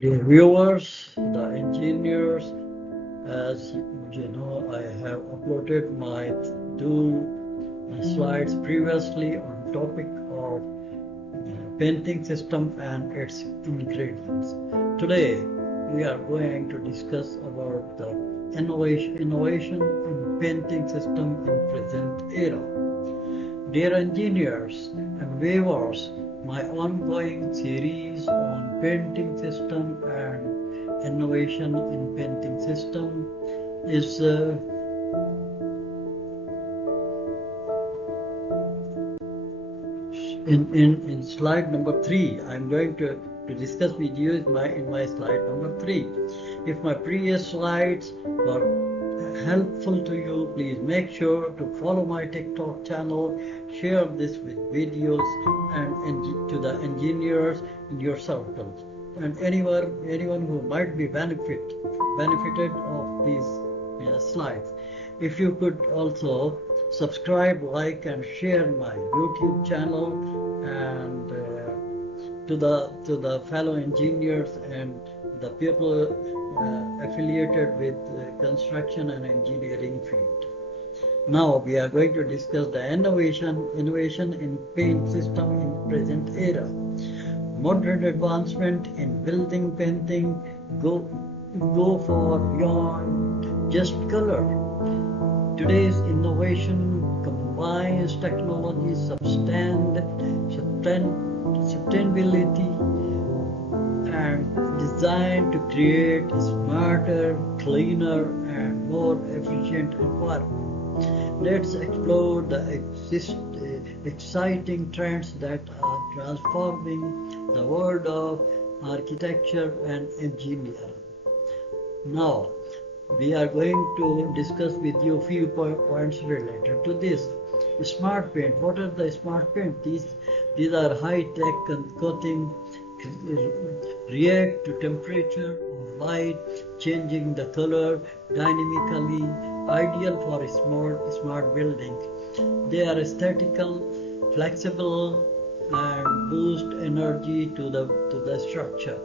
Dear viewers, the engineers, as you know, I have uploaded my two slides previously on topic of painting system and its ingredients. Today, we are going to discuss about the innovation in painting system in present era. Dear engineers and viewers, my ongoing series on painting system and innovation in painting system is in slide number 3. I'm going to discuss with you in my slide number 3. If my previous slides were helpful to you, please make sure to follow my TikTok channel, share this with videos and to the engineers in your circles and anyone who might be benefited of these slides. If you could also subscribe, like, and share my YouTube channel, and to the fellow engineers and the people affiliated with construction and engineering field. Now we are going to discuss the innovation in paint system in present era. Modern advancement in building painting go for beyond just color. Today's innovation combines technology, sustainability, and design to create a smarter, cleaner, and more efficient environment. Let's explore the exciting trends that are transforming the world of architecture and engineering. Now, we are going to discuss with you a few points related to this. Smart paint. What are the smart paint? These are high-tech coating, react to temperature of light, changing the color dynamically, ideal for smart buildings. They are aesthetical, flexible, and boost energy to the structure.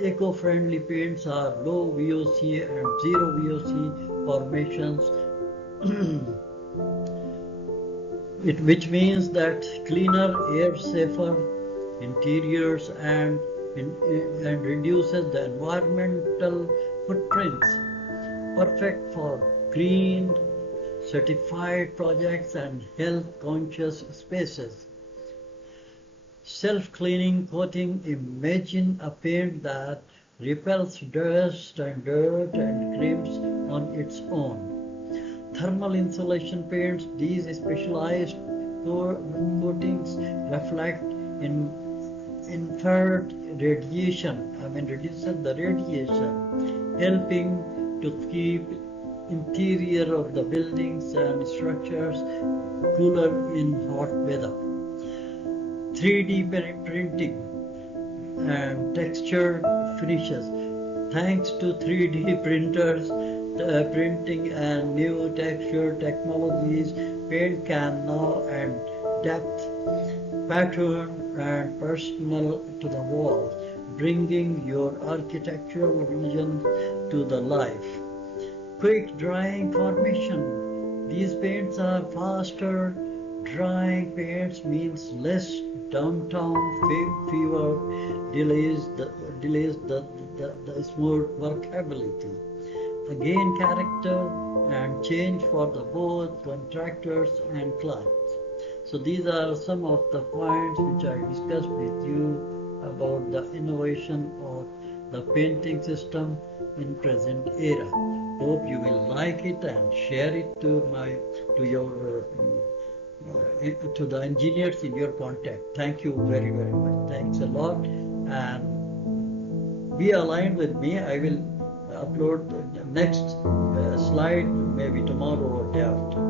Eco-friendly paints are low VOC and zero VOC formations, which means that cleaner, air safer interiors and reduces the environmental footprints. Perfect for green certified projects and health-conscious spaces. Self-cleaning coating. Imagine a paint that repels dust and dirt and crimps on its own. Thermal insulation paints. These specialized coatings reflect infrared radiation. Reduces the radiation, helping to keep interior of the buildings and structures cooler in hot weather. 3D printing and texture finishes. Thanks to 3D printers, printing and new texture technologies, paint can now add depth, pattern, and personal to the walls, bringing your architectural vision to the life. Quick drying formation. These paints are faster drying paints means less downtown fever, delays the smooth workability. Again, character and change for the both contractors and clients. So these are some of the points which I discussed with you about the innovation of the painting system in present era. Hope you will like it and share it to the engineers in your contact. Thank you very much. Thanks a lot, and be aligned with me. I will upload the next slide maybe tomorrow or day after.